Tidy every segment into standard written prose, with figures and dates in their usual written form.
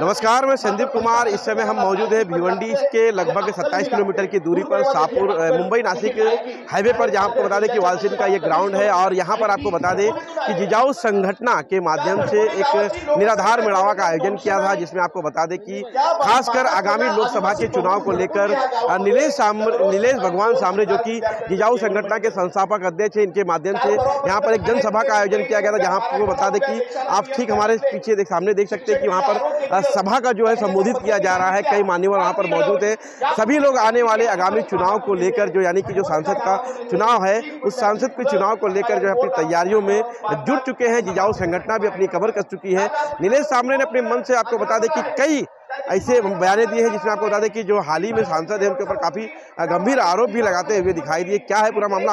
नमस्कार, मैं संदीप कुमार। इस समय हम मौजूद हैं भिवंडी के लगभग 27 किलोमीटर की दूरी पर शाहपुर मुंबई नासिक हाईवे पर, जहां आपको बता दें कि वालसिन का ये ग्राउंड है। और यहां पर आपको बता दें कि जिजाऊ संगठन के माध्यम से एक निराधार मेड़ावा का आयोजन किया था, जिसमें आपको बता दें कि खासकर आगामी लोकसभा के चुनाव को लेकर नीलेश भगवान सामरे, जो कि जिजाऊ संगठन के संस्थापक अध्यक्ष हैं, इनके माध्यम से यहाँ पर एक जनसभा का आयोजन किया गया था। जहाँ आपको बता दें कि आप ठीक हमारे पीछे सामने देख सकते हैं कि वहाँ पर सभा का जो है संबोधित किया जा रहा है। कई मान्यवर वहाँ पर मौजूद हैं। सभी लोग आने वाले आगामी चुनाव को लेकर, जो यानी कि जो सांसद का चुनाव है, उस सांसद के चुनाव को लेकर जो है अपनी तैयारियों में जुट चुके हैं। जिजाऊ संगठन भी अपनी कमर कस चुकी है। नीलेश सामरे ने अपने मन से आपको बता दें कि कई ऐसे बयाने दिए हैं, जिसमें आपको बता दें कि जो हाल ही में सांसद है उनके ऊपर काफ़ी गंभीर आरोप भी लगाते हुए दिखाई दिए। क्या है पूरा मामला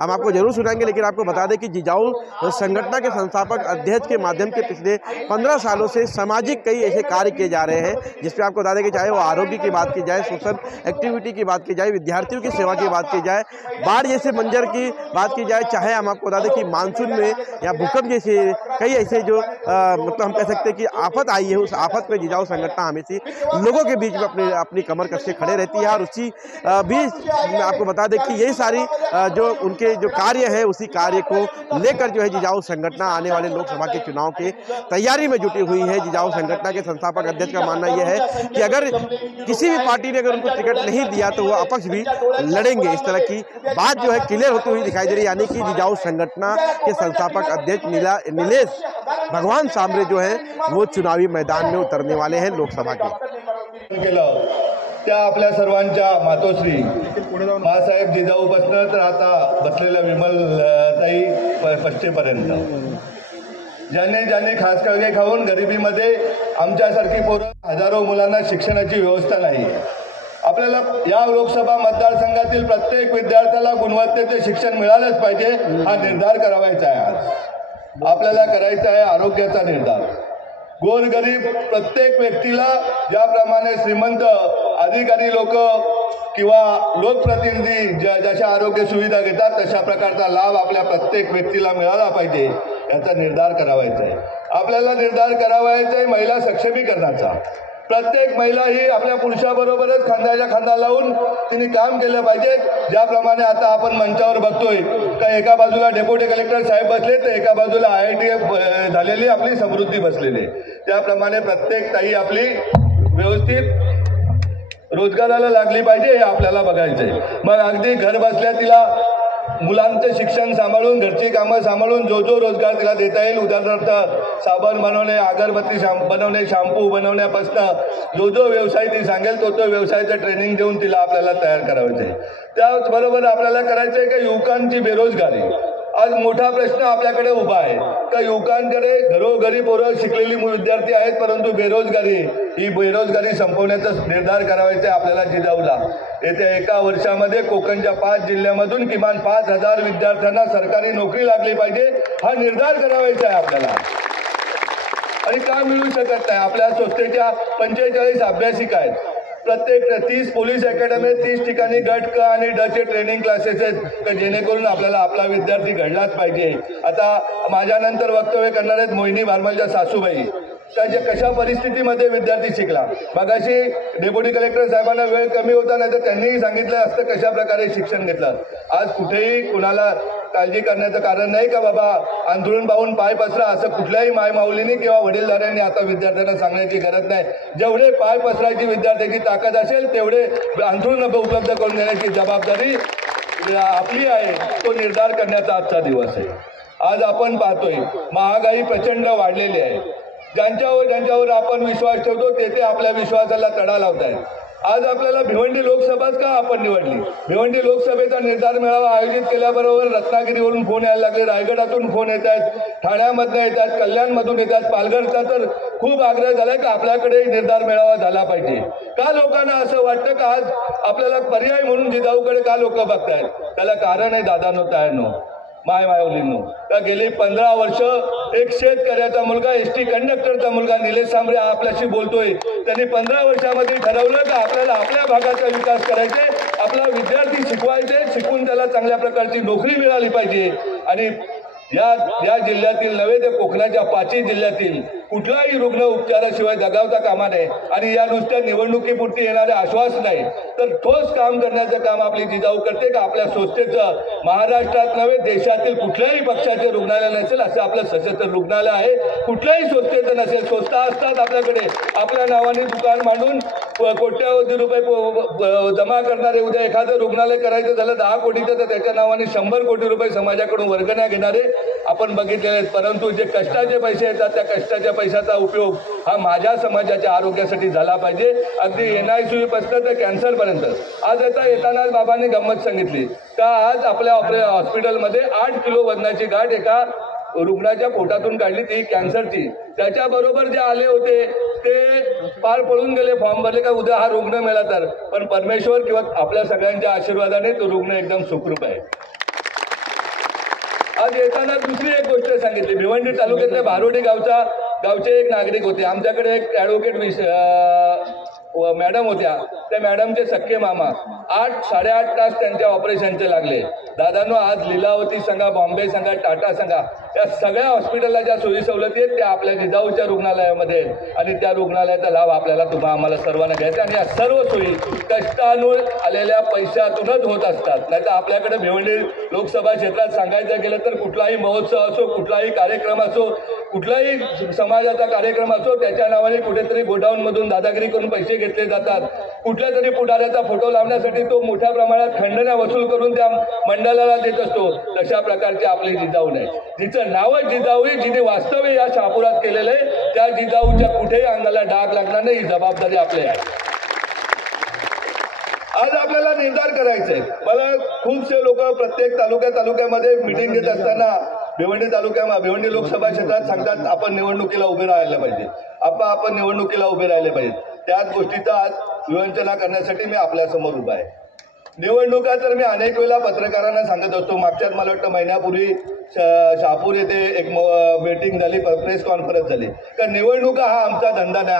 हम आपको जरूर सुनाएंगे, लेकिन आपको बता दें कि जिजाऊ संगठन के संस्थापक अध्यक्ष के माध्यम के पिछले 15 सालों से सामाजिक कई ऐसे कार्य किए जा रहे हैं, जिसपे आपको बता दें कि चाहे वो आरोग्य की बात की जाए, सोशल एक्टिविटी की बात की जाए, विद्यार्थियों की सेवा की बात की जाए, बाढ़ जैसे मंजर की बात की जाए, चाहे हम आपको बता दें कि मानसून में या भूकंप जैसे कई ऐसे जो मतलब हम कह सकते हैं कि आफत आई है, उस आफत में जिजाऊ संगठन हमेशा लोगों के बीच में अपनी कमर कस के खड़े रहती है। और उसी भी आपको बता दें कि यही सारी जो उनके जो कार्य है, उसी कार्य को लेकर जो है जिजाऊ संगठन आने वाले लोकसभा के चुनाव के तैयारी में जुटी हुई है। जिजाऊ संगठन के संस्थापक अध्यक्ष का मानना यह है कि अगर किसी भी पार्टी ने अगर उनको टिकट नहीं दिया तो वो अपक्ष भी लड़ेंगे। इस तरह की बात जो है क्लियर होती हुई दिखाई दे रही है, यानी कि जिजाऊ संगठन के संस्थापक अध्यक्ष नीलेश भगवान सामरे जो है वो चुनावी मैदान में उतरने वाले हैं लोकसभा के। त्या आपल्या सर्वांच्या मातोश्री बाळासाहेब जिजाऊपासून तर आता बसलेल्या विमलताई पश्चेपर्यंत ज्याने खास कळगे खाऊन गरिबीमध्ये आमच्यासारखी पोरं हजारो मुलांना शिक्षणाची व्यवस्था नाही। आपल्याला या लोकसभा मतदारसंघातील प्रत्येक विद्यार्थ्याला गुणवत्तेचे शिक्षण मिळालेच पाहिजे, हा निर्धार करायचा आहे। आज आपल्याला करायचा आहे आरोग्याचा निर्धार। गोरगरीब प्रत्येक व्यक्तीला ज्याप्रमाणे श्रीमंत अधिकारी लोक किंवा लोकप्रतिनिधी जशा आरोग्य सुविधा घेतात, तशा प्रकारचा लाभ आपल्या प्रत्येक व्यक्तीला मिळाला पाहिजे, याचा निर्धार करायचा आहे। आपल्याला निर्धार करायचा आहे महिला सक्षमीकरणाचा। प्रत्येक महिला ही आपल्या पुरुषाबरोबरच खांद्याला खांदा लावून तिने काम केलं पाहिजे। ज्याप्रमाणे आता आपण मंचावर बघतोय का एका बाजूला डेप्युटी कलेक्टर साहेब बसले, तर एका बाजूला IIT झालेली आपली समृद्धी बसलेली, त्याप्रमाणे प्रत्येक ताई आपली व्यवस्थित रोजगाराला लागली पाहिजे, हे आपल्याला बघायचंय। मग अगदी घर बसल्या तिला मुलांचं शिक्षण सांभाळून, घरची कामं सांभाळून जो रोजगार तिला देता येईल, उदाहरणार्थ साबण बनवणे, अगरबत्ती बनवणे, शॅम्पू बनवण्यापासून जो व्यवसाय ती सांगेल तो व्यवसायाचं ट्रेनिंग देऊन तिला आपल्याला तयार करायचं आहे। त्याचबरोबर आपल्याला करायचं आहे की युवकांची बेरोजगारी आज मोठा प्रश्न आपल्याकडे उभा आहे। का युवकांकडे घरोघरी पोरं शिकलेली विद्यार्थी आहेत, परंतु ही बेरोजगारी संपवण्याचा निर्धार करायचा आहे आपल्याला जिजाऊला। येत्या एका वर्षामध्ये कोकणच्या 5 जिल्ह्यामधून किमान 5000 विद्यार्थ्यांना सरकारी नोकरी लागली पाहिजे, हा निर्धार करायचा आहे आपल्याला। आणि का मिळू शकत नाही? आपल्या संस्थेच्या 45 अभ्यासिका आहेत, प्रत्येक 30 पोलीस अकॅडमी, 30 ठिकाणी गट क आणि ड चे ट्रेनिंग क्लासेस आहेत, जेणेकरून आपल्याला आपला विद्यार्थी घडलाच पाहिजे। आता माझ्यानंतर वक्तव्य करणार आहेत मोहिनी भारमलच्या सासूबाई, कशा परिस्थितीमध्ये विद्यार्थी शिकला। मगाशी डेप्युटी कलेक्टर साहेबांना वेळ कमी होता, नाही तर त्यांनीही सांगितलं असतं कशा प्रकारे शिक्षण घेतलं। आज कुठेही कुणाला काळजी करण्याचं कारण नाही का बाबा अंथरूण पाहून पाय पसरा, असं कुठल्याही मायमाऊलीने किंवा वडीलधाऱ्यांनी आता विद्यार्थ्यांना सांगण्याची गरज नाही। जेवढे पाय पसरायची विद्यार्थ्याची ताकद असेल तेवढे अंथरूण उपलब्ध करून देण्याची जबाबदारी आपली आहे, तो निर्धार करण्याचा आजचा दिवस आहे। आज आपण पाहतोय महागाई प्रचंड वाढलेली आहे। ज्यांच्यावर आपण विश्वास ठेवतो ते आपल्या विश्वासाला तडा लावतायत। आज आपल्याला भिवंडी लोकसभाच का आपण निवडली? भिवंडी लोकसभेचा निर्धार मेळावा आयोजित केल्याबरोबर रत्नागिरीवरून फोन यायला लागले, रायगडातून फोन येत आहेत, ठाण्यामधून येत आहेत, कल्याणमधून येत आहेत, पालघरचा तर खूप आग्रह झालाय की आपल्याकडे निर्धार मेळावा झाला पाहिजे। का लोकांना असं वाटतं का आज आपल्याला पर्याय म्हणून जिजाऊकडे का लोक बघतायत? त्याला कारण आहे दादांनो, तायांनो, मायमाऊलींनो, का गेली 15 वर्ष एक शेतकऱ्याचा मुलगा, एसटी कंडक्टरचा मुलगा नीलेश सामरे आपल्याशी बोलतोय। त्यांनी 15 वर्षामध्ये ठरवलं की आपल्याला आपल्या भागाचा विकास करायचा आहे, आपला विद्यार्थी शिकवायचे, शिकून त्याला चांगल्या प्रकारची नोकरी मिळाली पाहिजे। आणि या जिल्ह्यातील नव्हे ते कोकणाच्या 5ही जिल्ह्यातील कुठलाही रुग्ण उपचाराशिवाय दगावता कामा नये आणि या नुसत्या निवडणुकीपुरती येणारे आश्वासन नाही तर ठोस काम करण्याचं काम आपली जिजाऊ करते का आपल्या संस्थेचं महाराष्ट्रात नव्हे देशातील कुठल्याही पक्षाचे रुग्णालय नसेल असं आपलं सशस्त्र रुग्णालय आहे. कुठल्याही संस्थेचं नसेल. संस्था असतात आपल्याकडे आपल्या नावाने दुकान मांडून कोट्यावधी रुपये जमा करणारे. उद्या एखादं रुग्णालय करायचं झालं 10 कोटीचं तर त्याच्या नावाने 100 कोटी रुपये समाजाकडून वर्गण्या घेणारे आपण बघितलेले आहेत. परंतु जे कष्टाचे पैसे येतात त्या कष्टाच्या पैशाचा उपयोग हा माझ्या समाजाच्या आरोग्यासाठी झाला पाहिजे. अगदी NICU पासून तर कॅन्सरपर्यंत. आज येताना बाबांनी गंमत सांगितली का आज आपल्या हॉस्पिटलमध्ये 8 किलो वजनाची गाठ एका रुग्णाच्या पोटातून काढली ती कॅन्सरची. त्याच्याबरोबर जे आले होते ते पार पळून गेले फॉर्म भरले का उद्या हा रुग्ण मिळाला तर. पण परमेश्वर किंवा आपल्या सगळ्यांच्या आशीर्वादाने तो रुग्ण एकदम सुखरूप आहे. आज येताना दुसरी एक गोष्ट सांगितली. भिवंडी तालुक्यातल्या भारोडी गावचे एक नागरिक होते. आमच्याकडे एक ॲडव्होकेट मॅडम होत्या. त्या मॅडमचे सख्खे मामा 8-8.5 तास त्यांच्या ऑपरेशनचे लागले. दादांनो आज लीलावती सांगा, बॉम्बे सांगा, टाटा सांगा, या सगळ्या हॉस्पिटलला ज्या सोयी सवलती आहेत त्या आपल्या जिजाऊच्या रुग्णालयामध्ये आणि त्या रुग्णालयाचा लाभ आपल्याला आम्हाला सर्वांना घ्यायचा. आणि या सर्व सोयी कष्टानुसार आलेल्या पैशातूनच होत असतात. नाही तर आपल्याकडे भिवंडी लोकसभा क्षेत्रात सांगायचं गेलं तर कुठलाही महोत्सव असो, कुठलाही कार्यक्रम असो, कुठलाही समाजाचा कार्यक्रम असो त्याच्या नावाने कुठेतरी गोडाऊनमधून दादागिरी करून पैसे घेतले जातात. कुठल्या तरी पुढाऱ्याचा फोटो लावण्यासाठी तो मोठ्या प्रमाणात खंडण्या वसूल करून त्या मंडळाला देत असतो. तशा प्रकारची आपली जिजाऊ नाही. जिचं नावच जिजाऊ आहे, जिने वास्तव्य या शहापुरात केलेलं आहे, त्या जिजाऊच्या कुठेही अंगाला डाग लागणार नाही. ही जबाबदारी आपली आहे. आज आपल्याला निर्धार करायचा आहे. मला खूपसे लोक प्रत्येक तालुक्यामध्ये मिटिंग घेत असताना भिवंडी लोकसभा क्षेत्रात सांगतात आपण निवडणुकीला उभे राहायला पाहिजे, आपण निवडणुकीला उभे राहिले पाहिजे. त्याच गोष्टीचा आज विवंचना करण्यासाठी मी आपल्यासमोर उभा आहे. निवडणुका तर मी अनेक वेळा पत्रकारांना सांगत असतो. मागच्याच मला वाटतं महिन्यापूर्वी शहापूर येथे एक मीटिंग झाली, प्रेस कॉन्फरन्स झाली. कारण निवडणुका हा आमचा धंदा नाही,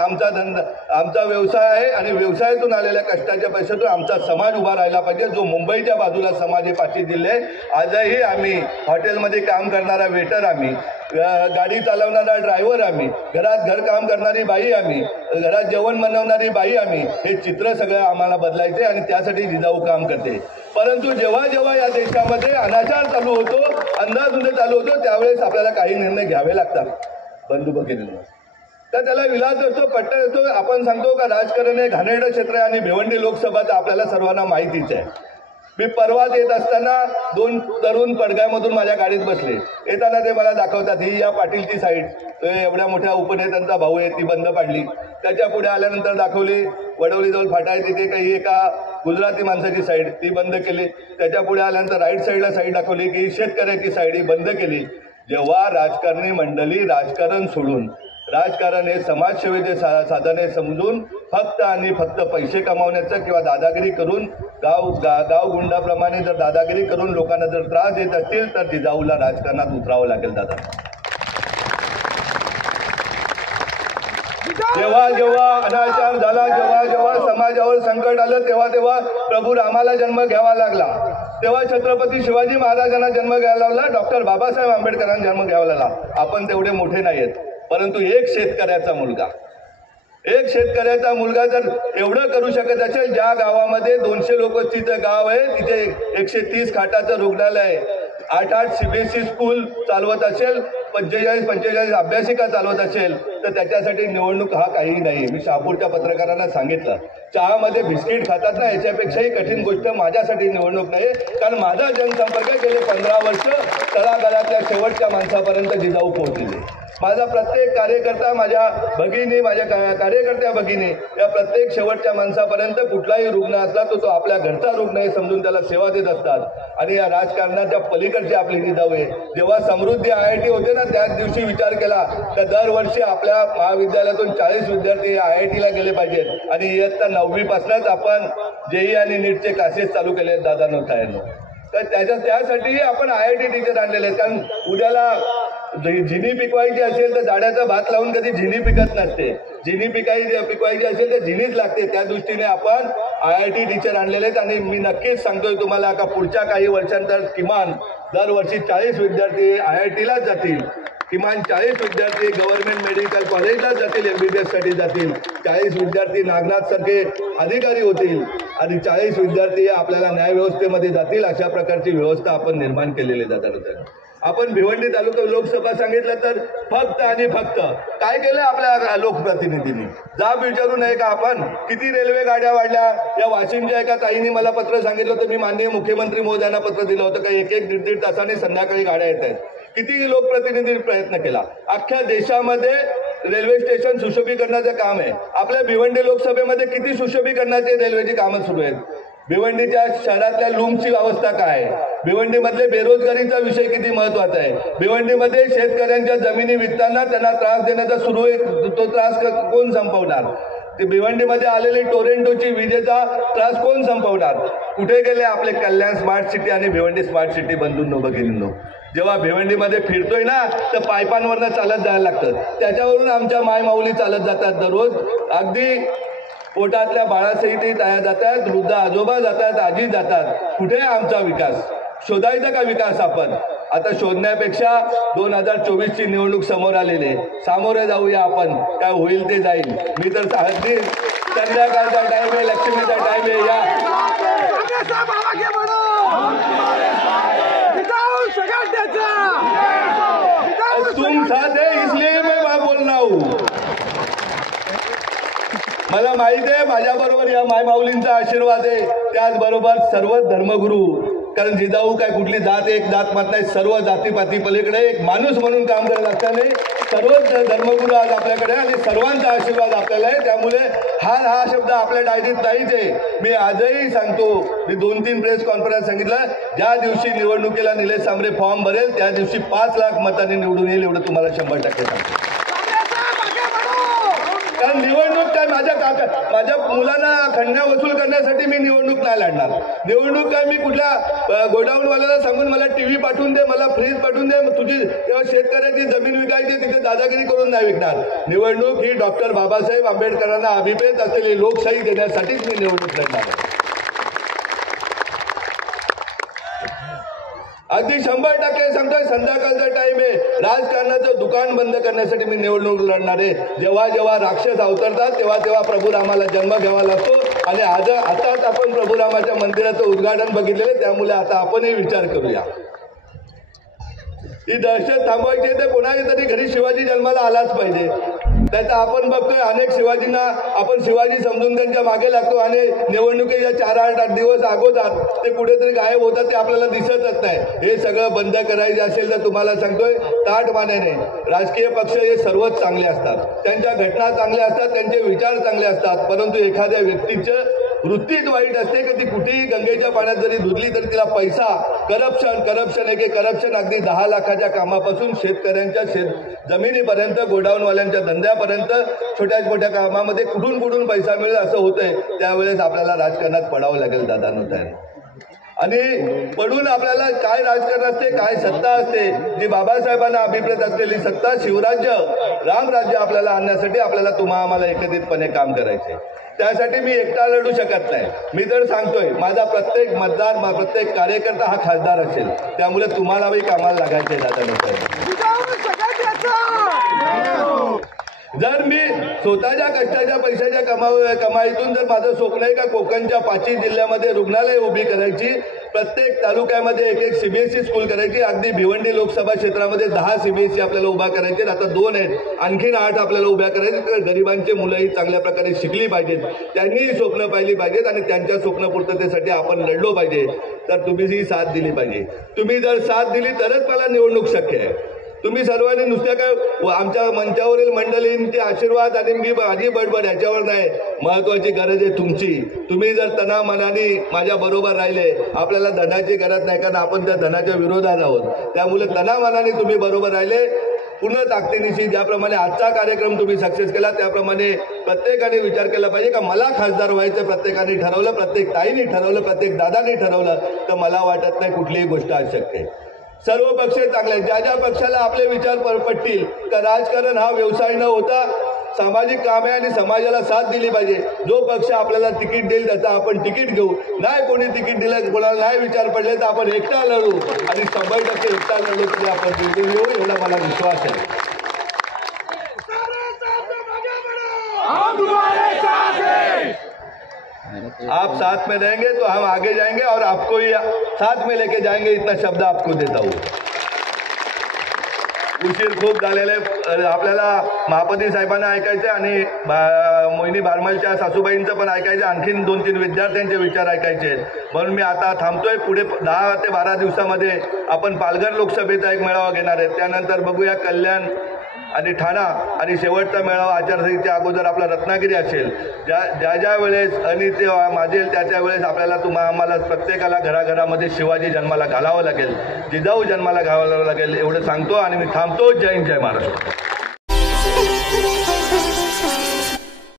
आमचा व्यवसाय आहे आणि व्यवसायातून आलेल्या कष्टाच्या पैशातून आमचा समाज उभा राहिला पाहिजे. जो मुंबईच्या बाजूला समाज आहे 5 जिल्हे. आजही आम्ही हॉटेलमध्ये काम करणारा वेटर, आम्ही गाडी चालवणारा ड्रायव्हर, आम्ही घरात घरकाम करणारी बाई, आम्ही घरात जेवण बनवणारी बाई, आम्ही हे चित्र सगळं आम्हाला बदलायचे आणि त्यासाठी जिजाऊ काम करते. परंतु जेव्हा जेव्हा या देशामध्ये अनाचार चालू होतो, अंधाधुंद चालू होतो, त्यावेळेस आपल्याला काही निर्णय घ्यावे लागतात. बंधुभगिनींनो, तर त्याला विलास असतो, कट्टर असतो. आपण सांगतो का राजकारण हे घाणेरडं क्षेत्र आहे आणि भिवंडी लोकसभा तर आपल्याला सर्वांना माहितीच आहे. मी परवाच येत असताना 2 तरुण पडगामधून माझ्या गाडीत बसले. येताना ते मला दाखवतात ही या पाटीलची साईड, एवढ्या मोठ्या उपनेत्यांचा भाऊ आहे, ती बंद पाडली. त्याच्या पुढे आल्यानंतर दाखवली वडवलीजवळ फाटा आहे तिथे काही एका गुजराती माणसाची साईड, ती बंद केली. त्याच्या पुढे आल्यानंतर राईट साईडला साईड दाखवली की शेतकऱ्याची साईड, ही बंद केली. जेव्हा राजकारणी मंडळी राजकारण सोडून राजकारण हे समाजसेवेचे साधन आहे समजून फक्त आणि फक्त पैसे कमावण्याचं किंवा दादागिरी करून गाव गुंडाप्रमाणे जर दादागिरी करून लोकांना जर त्रास देत असतील तर जिजाऊला राजकारणात उतरावं लागेल. दादा जेव्हा अनाचार झाला, जेव्हा समाजावर संकट आलं, तेव्हा प्रभू रामाला जन्म घ्यावा लागला. तेव्हा छत्रपती शिवाजी महाराजांना जन्म घ्यायला लागला, डॉक्टर बाबासाहेब आंबेडकरांना जन्म घ्यावा लागला. आपण तेवढे मोठे नाहीत, परंतु एक शेतकऱ्याचा मुलगा जर एवढं करू शकत असेल, ज्या गावामध्ये 200 लोकांचं गाव आहे तिथे 130 खाटाचं रुग्णालय आहे, 8 CBSE स्कूल चालवत असेल, 45 अभ्यासिका चालवत असेल, तर त्याच्यासाठी निवडणूक हा काही नाही. मी शहापूरच्या पत्रकारांना सांगितलं, चहामध्ये बिस्किट खातात ना, याच्यापेक्षाही कठीण गोष्ट माझ्यासाठी निवडणूक नाही. कारण माझा जनसंपर्क गेले 15 वर्ष तळागाळातल्या शेवटच्या माणसापर्यंत जिजाऊ पोहोचले. माझा प्रत्येक कार्यकर्ता, माझ्या भगिनी, माझ्या कार्यकर्त्या भगिनी, या प्रत्येक शेवटच्या माणसापर्यंत कुठलाही रुग्ण असला तो आपल्या घरचा रुग्ण आहे समजून त्याला सेवा देत असतात. आणि या राजकारणाच्या पलीकडची आपली जिजाऊ आहे. जेव्हा समृद्धी IIT होते ना, त्याच दिवशी विचार केला तर दरवर्षी आपल्या महाविद्यालयातून 40 विद्यार्थी IITला गेले पाहिजेत आणि इयत्ता 9वी पासूनच आपण JEE आणि नीटचे क्लासेस चालू केले आहेत. दादा तर त्यासाठी आपण IIT टीचर आणलेले आहेत. कारण उद्याला जिनी पिकवायची असेल तर जाड्याचा भात लावून कधी जिनी पिकत नसते. जिनी पिकवायची असेल तर जिनीच लागते. त्या दृष्टीने आपण IIT टीचर आणलेले आहेत आणि मी नक्कीच सांगतोय तुम्हाला का पुढच्या काही वर्षांतर किमान दरवर्षी 40 विद्यार्थी IITलाच जातील. किमान 40 विद्यार्थी गव्हर्नमेंट मेडिकल कॉलेजला जातील, MBBS साठी जातील. 40 विद्यार्थी नागनाथ सारखे अधिकारी होतील आणि 40 विद्यार्थी आपल्याला न्याय व्यवस्थेमध्ये जातील. अशा प्रकारची व्यवस्था आपण निर्माण केलेली जातात. आपण भिवंडी तालुका लोकसभा सांगितलं तर फक्त आणि फक्त काय केलं आपल्या लोकप्रतिनिधींनी जाब विचारू नये का? आपण किती रेल्वे गाड्या वाढल्या. या वाशिमच्या एका ताईंनी मला पत्र सांगितलं होतं, मी माननीय मुख्यमंत्री महोदयांना पत्र दिलं होतं का 1-1, 1.5 तासाने संध्याकाळी गाड्या येत आहेत. किती लोकप्रतिनिधींनी प्रयत्न केला. अख्ख्या देशामध्ये रेल्वे स्टेशन सुशोभीकरणाचं काम आहे. आपल्या भिवंडी लोकसभेमध्ये किती सुशोभीकरणाचे रेल्वेची कामं सुरू आहेत. भिवंडीच्या शहरातल्या लूमची अवस्था काय आहे. भिवंडीमधले बेरोजगारीचा विषय किती महत्वाचा आहे. भिवंडीमध्ये शेतकऱ्यांच्या जमिनी विकताना त्यांना त्रास देण्याचा सुरू आहे, तो त्रास कोण संपवणार. ते भिवंडीमध्ये आलेली टोरेंटोची विजेचा त्रास कोण संपवणार. कुठे गेले आपले कल्याण स्मार्ट सिटी आणि भिवंडी स्मार्ट सिटी बंधूंनो भगिनींनो. जेव्हा भिवंडीमध्ये फिरतोय ना तर पायपांवरनं चालत जायला लागतं. त्याच्यावरून आमच्या मायमाऊली चालत जातात दररोज. अगदी पोटातल्या बाळासहितही तयार जातात, वृद्ध आजोबा जातात, आजी जातात. कुठे आमचा विकास. शोधायचा का विकास आपण. आता शोधण्यापेक्षा 2024ची निवडणूक समोर आलेली. सामोरे जाऊया आपण, काय होईल ते जाईल. मी तर अगदी संध्याकाळचा टाइम आहे, लक्ष्मीचा टाइम आहे. या तुम साथ है इसलिए मैं बोल रहा हूं. मला माहिती आहे माझ्याबरोबर या मायमाऊलींचा आशीर्वाद आहे. त्याचबरोबर सर्व धर्मगुरू, कारण जिजाऊ काय कुठली जात एक जात मत नाही, सर्व जातीपाती पलीकडे एक माणूस म्हणून काम करत असताना सर्वच धर्मगुरू आज आपल्याकडे आणि सर्वांचा आशीर्वाद आपल्याला आहे. त्यामुळे हा शब्द आपल्या डायरीत नाहीच आहे. मी आजही सांगतो, मी 2-3 प्रेस कॉन्फरन्स सांगितलं, ज्या दिवशी निवडणुकीला निलेश सांबरे फॉर्म भरेल त्या दिवशी 5 लाख मतांनी निवडून येईल एवढं तुम्हाला 100% सांगतो. कारण निवडणूक काय माझ्या मुलांना खंडण्या वसूल करण्यासाठी मी निवडणूक नाही लढणार. निवडणूक काय मी कुठल्या गोडाऊनवाल्याला सांगून मला टीव्ही पाठवून दे, मला फ्रीज पाठवून दे, तुझी तेव्हा शेतकऱ्याची जमीन विकायची तिथे दादागिरी करून नाही विकणार. निवडणूक ही डॉक्टर बाबासाहेब आंबेडकरांना अभिप्रेत असलेली लोकशाही देण्यासाठीच मी निवडणूक लढणार. अगदी 100% सांगतोय. संध्याकाळचा टाइम आहे. राजकारणाचं दुकान बंद करण्यासाठी मी निवडणूक लढणार आहे. जेव्हा जेव्हा राक्षस अवतरतात तेव्हा प्रभू रामाला जन्म घ्यावा लागतो. आणि आताच आपण प्रभू रामाच्या मंदिराचं उद्घाटन बघितलेलं, त्यामुळे आता आपणही विचार करूया. ही दहशत थांबवायची तर कोणाच्या तरी घरी शिवाजी जन्माला आलाच पाहिजे. त्याचा आपण बघतोय अनेक शिवाजींना आपण शिवाजी समजून त्यांच्या मागे लागतो आणि निवडणुकीच्या 4-8 दिवस अगोदर ते कुठेतरी गायब होतात, ते आपल्याला दिसतच नाही. हे सगळं बंद करायचे असेल तर तुम्हाला सांगतोय ताट मानेने. राजकीय पक्ष हे सर्वच चांगले असतात, त्यांच्या घटना चांगल्या असतात, त्यांचे विचार चांगले असतात, परंतु एखाद्या व्यक्तीचं वृत्तीच वाईट असते की ती कुठेही गंगेच्या पाण्यात जरी धुतली तरी तिला पैसा करप्शन अगदी 10 लाखाच्या कामापासून शेतकऱ्यांच्या जमिनीपर्यंत, गोडाऊनवाल्यांच्या धंद्यापर्यंत, छोट्या छोट्या कामामध्ये कुठून पैसा मिळेल असं होतंय. त्यावेळेस आपल्याला राजकारणात पडावं लागेल दादांनो. आणि पडून आपल्याला काय राजकारण असते, काय सत्ता असते, जी बाबासाहेबांना अभिप्रेत असलेली सत्ता, शिवराज्य, रामराज्य आपल्याला आणण्यासाठी आपल्याला आम्हाला एकत्रितपणे काम करायचे. त्यासाठी मी एकटा लढू शकत नाही. मी तर सांगतोय माझा प्रत्येक मतदार, प्रत्येक कार्यकर्ता हा खासदार असेल. त्यामुळे तुम्हालाही कामाला लागायचे दादा. जर मी स्वतःच्या कष्टाच्या पैशाच्या कमाईतून जर माझं स्वप्न आहे का कोकणच्या 5 जिल्ह्यामध्ये रुग्णालय उभी करायची, प्रत्येक तालुक्यामध्ये एक CBSE स्कूल करायची, अगदी भिवंडी लोकसभा क्षेत्रामध्ये 10 CBSE आपल्याला उभा करायचे, आता 2 आहेत, आणखीन 8 आपल्याला उभ्या करायचे. गरिबांची मुलंही चांगल्या प्रकारे शिकली पाहिजेत, त्यांनीही स्वप्न पाहिली पाहिजेत आणि त्यांच्या स्वप्नपूर्ततेसाठी आपण लढलो पाहिजे. तर तुम्ही ही साथ दिली पाहिजे. तुम्ही जर साथ दिली तरच मला निवडणूक शक्य आहे. तुम्ही सर्वांनी नुसत्या काय आमच्या मंचावरील मंडळींचे आशीर्वाद आणि मी माझी बडबड याच्यावर नाही, महत्वाची गरज आहे तुमची. तुम्ही जर तना मनाने माझ्या बरोबर राहिले, आपल्याला धनाची गरज नाही कारण आपण त्या धनाच्या विरोधात आहोत. त्यामुळे तना मनाने तुम्ही बरोबर राहिले, पूर्ण ताकदीनिशी ज्याप्रमाणे आजचा कार्यक्रम तुम्ही सक्सेस केला त्याप्रमाणे प्रत्येकाने विचार केला पाहिजे का मला खासदार व्हायचं. प्रत्येकाने ठरवलं, प्रत्येक ताईने ठरवलं, प्रत्येक दादाने ठरवलं, तर मला वाटत नाही कुठलीही गोष्ट अशक्य आहे. सर्व पक्ष चांगले आहेत. ज्या ज्या पक्षाला आपले विचार पटतील का राजकारण हा व्यवसाय न होता सामाजिक काम आहे आणि समाजाला साथ दिली पाहिजे. जो पक्ष आपल्याला तिकीट देईल त्याचा आपण तिकीट घेऊ. नाही कोणी तिकीट दिलं, कोणाला नाही विचार पडले तर आपण एकटा लढू आणि 100% एकटा लढू तरी आपण निवडून येऊ एवढा मला विश्वास आहे. आप साथ में रहेंगे तो हम आगे जाएंगे और आपको ही साथ में लेके जाएंगे, इतना शब्द आपको देता हूँ. उशीर खूप झालेले आपल्याला महापती साहेबांना ऐकायचे आणि मोहिनी बारमलच्या सासूबाईंचं पण ऐकायचं, आणखीन 2-3 विद्यार्थ्यांचे विचार ऐकायचे. म्हणून मी आता थांबतोय. पुढे 10 ते 12 दिवसामध्ये आपण पालघर लोकसभेचा एक मेळावा घेणार आहे. त्यानंतर बघूया कल्याण आणि ठाणा आणि शेवटचा मेळावा आचारसंहितेच्या अगोदर आपला रत्नागिरी असेल. ज्या वेळेस अनित्य माजेल त्या वेळेस आपल्याला आम्हाला प्रत्येकाला घराघरामध्ये शिवाजी जन्माला घालावं लागेल, जिजाऊ जन्माला घालावं लागेल एवढं सांगतो आणि मी थांबतो. जय हिंद, जय महाराष्ट्र.